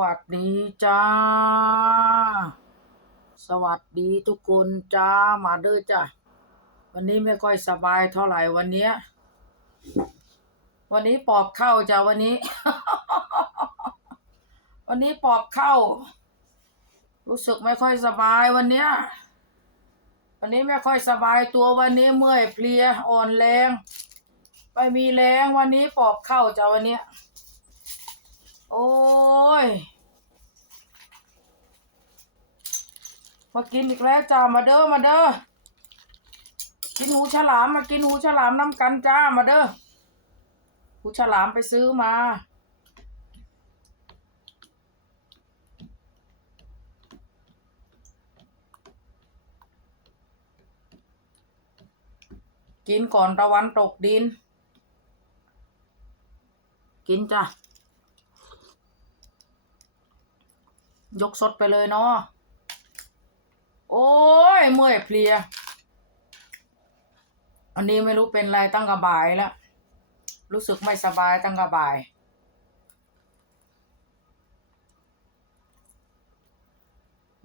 วัสดีจ้า สวัสดีทุกคนจ้ามาเด้อจ้ะวันนี้ไม่ค่อยสบายเท่าไหร่วันเนี้ย วันนี้ปอบเข้าจ้ะวันนี้ วันนี้ปอบเข้า รู้สึกไม่ค่อยสบายวันเนี้ย วันนี้ไม่ค่อยสบายตัววันนี้เมื่อยเพลียอ่อนแรงไม่มีแรงวันนี้ปอบเข้าจ้ะวันเนี้ย โอ้ย มากินอีกแล้วจ้า มาเด้อ มาเด้อ กินหูฉลาม มากินหูฉลามน้ำกันจ้า มาเด้อ หูฉลามไปซื้อมา กินก่อนตะวันตกดิน กินจ้ะ ยกสดไปเลยเนาะ โอ้ย เมื่อยเพลีย อันนี้ไม่รู้เป็นไรตั้งกระบายแล้ว รู้สึกไม่สบายตั้งกระบาย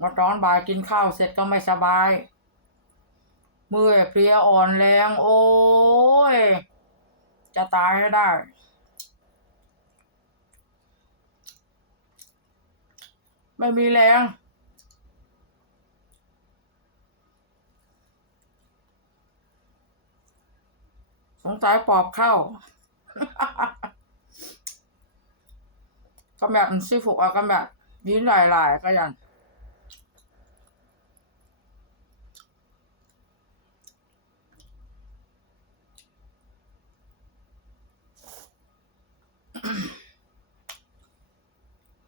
มาตอนบ่ายกินข้าวเสร็จก็ไม่สบาย เมื่อยเพลียอ่อนแรง โอ้ย จะตายได้ ไม่มีแรงสงสัยปอบเข้าก็แบบซีฟุกอะก็แบบยิ้มหลายๆก็ยัง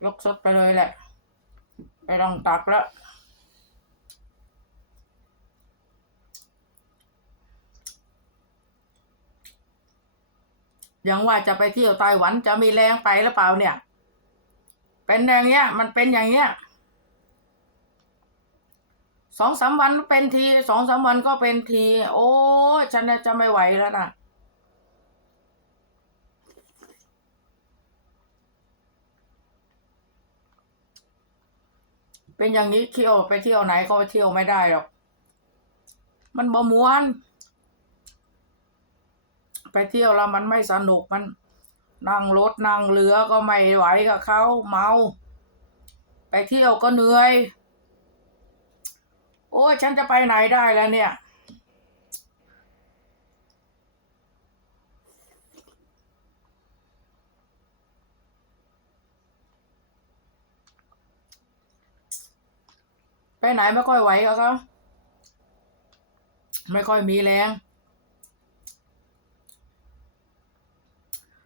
ยกสดไปเลยแหละ ไปลองตักแล้ว ยังว่าจะไปเที่ยวไต้หวันจะมีแรงไปหรือเปล่าเนี่ย เป็นอย่างเงี้ย มันเป็นอย่างเงี้ยสองสามวันเป็นทีสองสามวันก็เป็นที โอ้ฉันจะไม่ไหวแล้วนะ เป็นอย่างนี้เที่ยวไปเที่ยวไหนก็ไปเที่ยวไม่ได้หรอก มันบ่มวน ไปเที่ยวแล้วมันไม่สนุกมันนั่งรถนั่งเรือก็ไม่ไหวกับเขาเมา ไปเที่ยวก็เหนื่อย โอ้ยฉันจะไปไหนได้แล้วเนี่ย ไปไหนไม่ค่อยไหวกับเขาไม่ค่อยมีแรง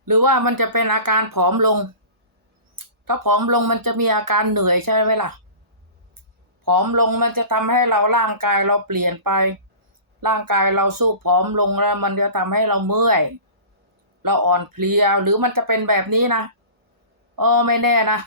หรือว่ามันจะเป็นอาการผอมลง ถ้าผอมลงมันจะมีอาการเหนื่อยใช่ไหมล่ะ ผอมลงมันจะทำให้เราร่างกายเราเปลี่ยนไป ร่างกายเราสู้ผอมลงแล้ว มันจะทำให้เราเมื่อย เราอ่อนเพลีย หรือมันจะเป็นแบบนี้นะเออไม่แน่นะ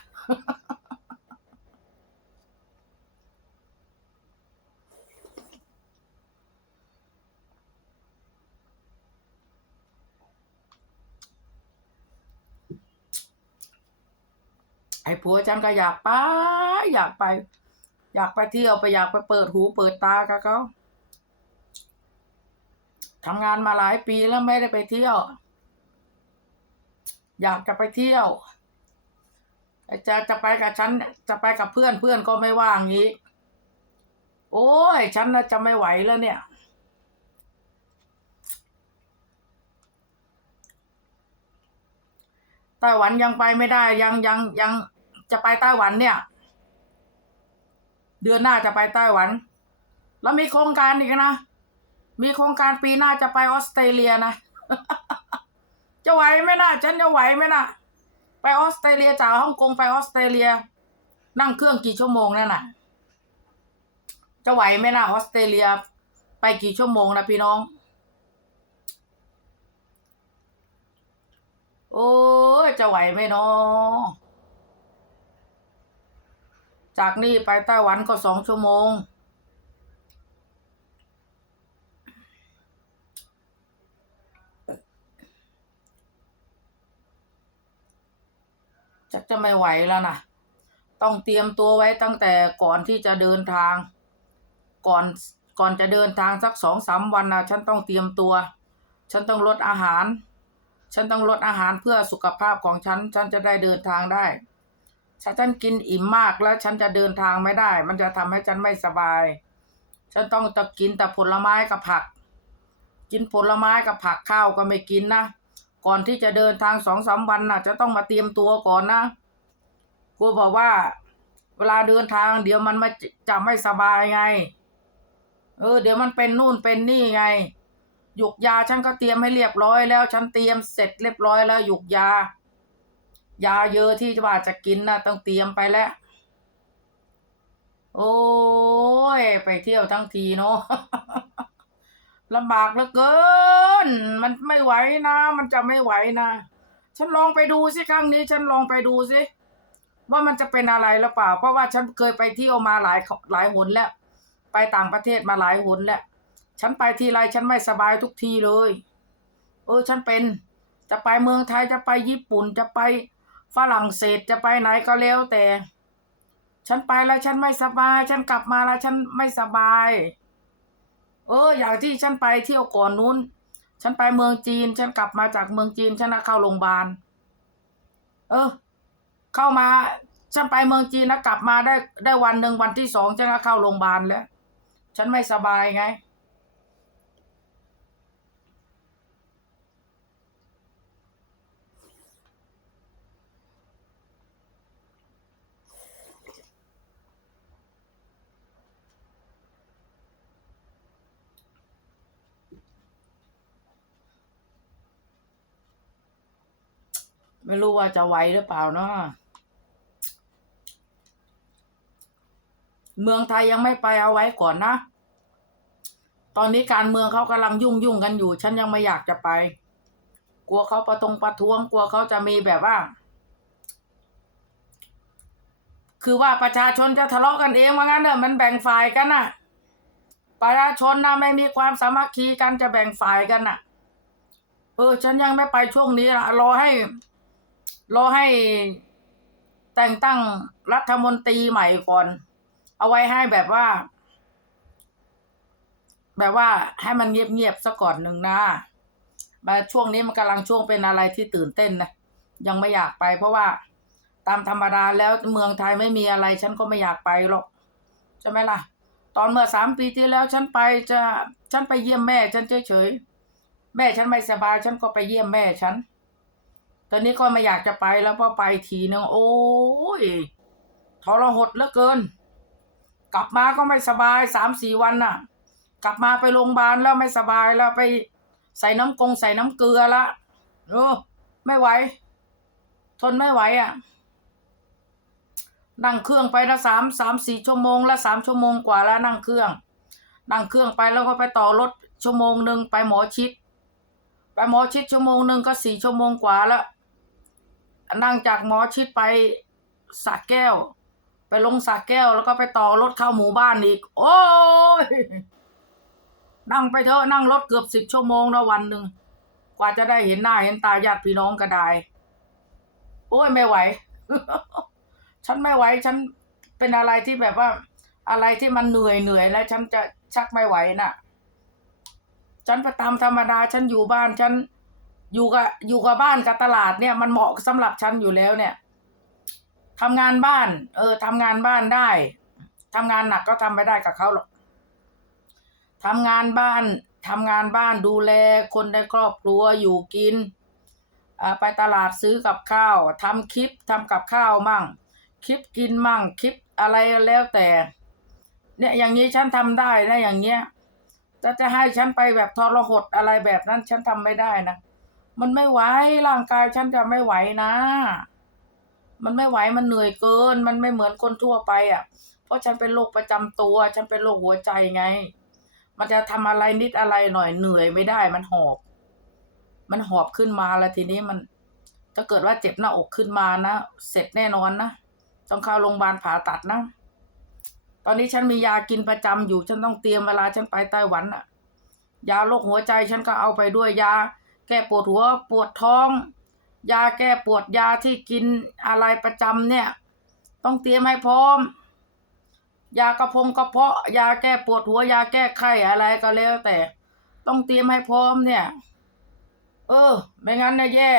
ไอ้ผัวฉันก็อยากไป อยากไป อยากไปเที่ยวไปอยากไปเปิดหูเปิดตากับเขาทำงานมาหลายปีแล้วไม่ได้ไปเที่ยว อยากจะไปเที่ยวไอ้จะจะไปกับฉันจะไปกับเพื่อนเพื่อนก็ไม่ว่างงี้ โอ้ย ฉันนะจะไม่ไหวแล้วเนี่ย ไต้หวันยังไปไม่ได้ยังยังยัง จะไปไต้หวันเนี่ย เดือนหน้าจะไปไต้หวัน แล้วมีโครงการอีกนะ มีโครงการปีหน้าจะไปออสเตรเลียนะจะไหวไหมนะฉันจะไหวไหมนะไปออสเตรเลียจากฮ่องกงไปออสเตรเลีย นั่งเครื่องกี่ชั่วโมงนั่นน่ะ จะไหวไหมนะออสเตรเลีย ไปกี่ชั่วโมงนะพี่น้อง โอ้จะไหวไหมเนาะ จากนี่ไปไต้หวันก็สองชั่วโมงจะจะไม่ไหวแล้วนะต้องเตรียมตัวไว้ตั้งแต่ก่อนที่จะเดินทาง ก่อนก่อนจะเดินทางสักสองสามวันนะฉันต้องเตรียมตัว ฉันต้องลดอาหาร ฉันต้องลดอาหารเพื่อสุขภาพของฉัน ฉันจะได้เดินทางได้ ถ้าฉันกินอิ่มมากแล้วฉันจะเดินทางไม่ได้ มันจะทำให้ฉันไม่สบาย ฉันต้องจะกินแต่ผลไม้กับผัก กินผลไม้กับผักข้าวก็ไม่กินนะ ก่อนที่จะเดินทางสองสามวันน่ะ จะต้องมาเตรียมตัวก่อนนะครูบอกว่า เวลาเดินทาง เดี๋ยวมันมาจะไม่สบายไง เออ เดี๋ยวมันเป็นนู่นเป็นนี่ไงหยุกยาฉันก็เตรียมให้เรียบร้อยแล้ว ฉันเตรียมเสร็จเรียบร้อยแล้วหยุกยา ยาเยอะที่ว่าจะกินนะต้องเตรียมไปแล้ว โอ้ย ไปเที่ยวทั้งทีเนาะลำบากเหลือเกิน มันไม่ไหวนะ มันจะไม่ไหวนะ ฉันลองไปดูสิครั้งนี้ ฉันลองไปดูสิว่ามันจะเป็นอะไรหรือเปล่า เพราะว่าฉันเคยไปเที่ยวมาหลายหลายหนแล้ว ไปต่างประเทศมาหลายหนแล้ว ฉันไปทีไรฉันไม่สบายทุกทีเลย เออ ฉันเป็น จะไปเมืองไทยจะไปญี่ปุ่นจะไป ฝรั่งเศสจะไปไหนก็แล้วแต่ ฉันไปแล้วฉันไม่สบาย ฉันกลับมาแล้วฉันไม่สบาย เออ อย่างที่ฉันไปเที่ยวก่อนนู้น ฉันไปเมืองจีน ฉันกลับมาจากเมืองจีน ฉันเข้าโรงพยาบาล เออ เข้ามา ฉันไปเมืองจีนแล้วกลับมาได้ได้วันหนึ่งวันที่สองฉันก็เข้าโรงพยาบาลแล้ว ฉันไม่สบายไง ไม่รู้ว่าจะไหวหรือเปล่าเนาะเมืองไทยยังไม่ไปเอาไว้ก่อนนะ ตอนนี้การเมืองเขากำลังยุ่งยุ่งกันอยู่ ฉันยังไม่อยากจะไป กลัวเขาประตงประท้วง กลัวเขาจะมีแบบว่า คือว่าประชาชนจะทะเลาะกันเองว่างั้นเนอะมันแบ่งฝ่ายกันน่ะ ประชาชนนะไม่มีความสามัคคีกันจะแบ่งฝ่ายกันน่ะ เออ ฉันยังไม่ไปช่วงนี้ละรอให้ รอให้แต่งตั้งรัฐมนตรีใหม่ก่อน เอาไว้ให้แบบว่า แบบว่าให้มันเงียบๆซะก่อนหนึ่งนะมาช่วงนี้มันกำลังช่วงเป็นอะไรที่ตื่นเต้นนะยังไม่อยากไป เพราะว่าตามธรรมดาแล้วเมืองไทยไม่มีอะไร ฉันก็ไม่อยากไปหรอกใช่ไหมล่ะ ตอนเมื่อสามปีที่แล้วฉันไปจะฉันไปเยี่ยมแม่ ฉันเฉยๆแม่ฉันไม่สบาย ฉันก็ไปเยี่ยมแม่ฉัน ตอนนี้ก็ไม่อยากจะไปแล้วพราะไปทีนึงโอ้ยทรหดเหลือเกิน กลับมาก็ไม่สบายสามสี่วันน่ะ กลับมาไปโรงพยาบาลแล้วไม่สบายแล้วไปใส่น้ำกงใส่น้ำเกลือละโอ้ไม่ไหว ทนไม่ไหวอะนั่งเครื่องไปนะสามสามสี่ชั่วโมงละสามชั่วโมงกว่าแล้วนั่งเครื่อง นั่งเครื่องไปแล้วก็ไปต่อรถชั่วโมงหนึ่งไปหมอชิด ไปหมอชิดชั่วโมงหนึ่งก็สี่ชั่วโมงกว่าแล้ว นั่งจากหมอชิดไปสระแก้ว ไปลงสระแก้วแล้วก็ไปต่อรถเข้าหมู่บ้านอีก โอ้ยนั่งไปเถอะนั่งรถเกือบสิบชั่วโมงนะวันหนึ่งกว่าจะได้เห็นหน้าเห็นตาญาติพี่น้องก็ได้โอ้ยไม่ไหว ฉันไม่ไหว ฉันเป็นอะไรที่แบบว่า อะไรที่มันเหนื่อยเหนื่อยแล้ว ฉันจะชักไม่ไหวน่ะ ฉันไปตามธรรมดา ฉันอยู่บ้านฉัน อยู่กับอยู่กับบ้านกับตลาดเนี่ยมันเหมาะสำหรับฉันอยู่แล้วเนี่ยทำงานบ้าน เออทำงานบ้านได้ทำงานหนักก็ทำไม่ได้กับเขาหรอกทำงานบ้านทำงานบ้านดูแลคนในครอบครัวอยู่กิน ไปตลาดซื้อกับข้าวทำคลิปทำกับข้าวมั่ง คลิปกินมั่งคลิปอะไรแล้วแต่ เนี่ยอย่างนี้ฉันทำได้นะอย่างเงี้ยจะจะให้ฉันไปแบบทรหดอะไรแบบนั้นฉันทำไม่ได้นะ มันไม่ไหวร่างกายฉันจะไม่ไหวนะ มันไม่ไหวมันเหนื่อยเกิน มันไม่เหมือนคนทั่วไปอะ เพราะฉันเป็นโรคประจำตัว ฉันเป็นโรคหัวใจไง มันจะทำอะไรนิดอะไรหน่อยเหนื่อยไม่ได้ มันหอบ มันหอบขึ้นมาแล้วทีนี้มัน ถ้าเกิดว่าเจ็บหน้าอกขึ้นมานะเสร็จแน่นอนนะต้องเข้าโรงพยาบาลผ่าตัดนะตอนนี้ฉันมียากินประจำอยู่ ฉันต้องเตรียมเวลาฉันไปไต้หวันอะยาโรคหัวใจฉันก็เอาไปด้วยยา แก้ปวดหัวปวดท้อง ยาแก้ปวดยาที่กินอะไรประจำเนี่ย ต้องเตรียมให้พร้อม ยากระพงกระเพาะ ยาแก้ปวดหัวยาแก้ไข้อะไรก็แล้วแต่ ต้องเตรียมให้พร้อมเนี่ย เออ ไม่งั้นเนี่ยแย่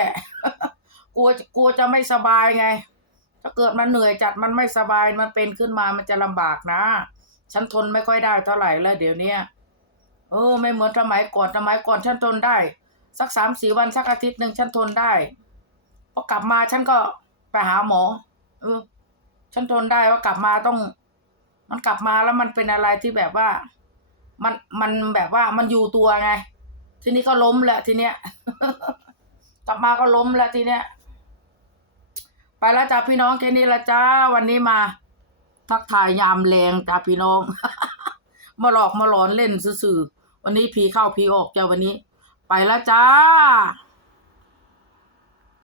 กลัวกลัวจะไม่สบายไง ถ้าเกิดมันเหนื่อยจัดมันไม่สบายมันเป็นขึ้นมามันจะลำบากนะ ฉันทนไม่ค่อยได้เท่าไหร่แล้วเดี๋ยวเนี้ยเออ ไม่เหมือนสมัยก่อนสมัยก่อนฉันทนได้ สักสามสี่วันสักอาทิตย์หนึ่งฉันทนได้พอกลับมาฉันก็ไปหาหมอ เออ ฉันทนได้ว่ากลับมาต้อง มันกลับมาแล้วมันเป็นอะไรที่แบบว่า มันมันแบบว่ามันอยู่ตัวไง ทีนี้ก็ล้มแหละทีเนี้ยกลับมาก็ล้มแล้วทีเนี้ยไปแล้วจ้าพี่น้องแค่นี้ละจ้าวันนี้มา ทักทายยามแรงจ้าพี่น้อง มาหลอกมาหลอนเล่นซื่อวันนี้ผีเข้าผีออกจ้าวันนี้ แล้วจ้า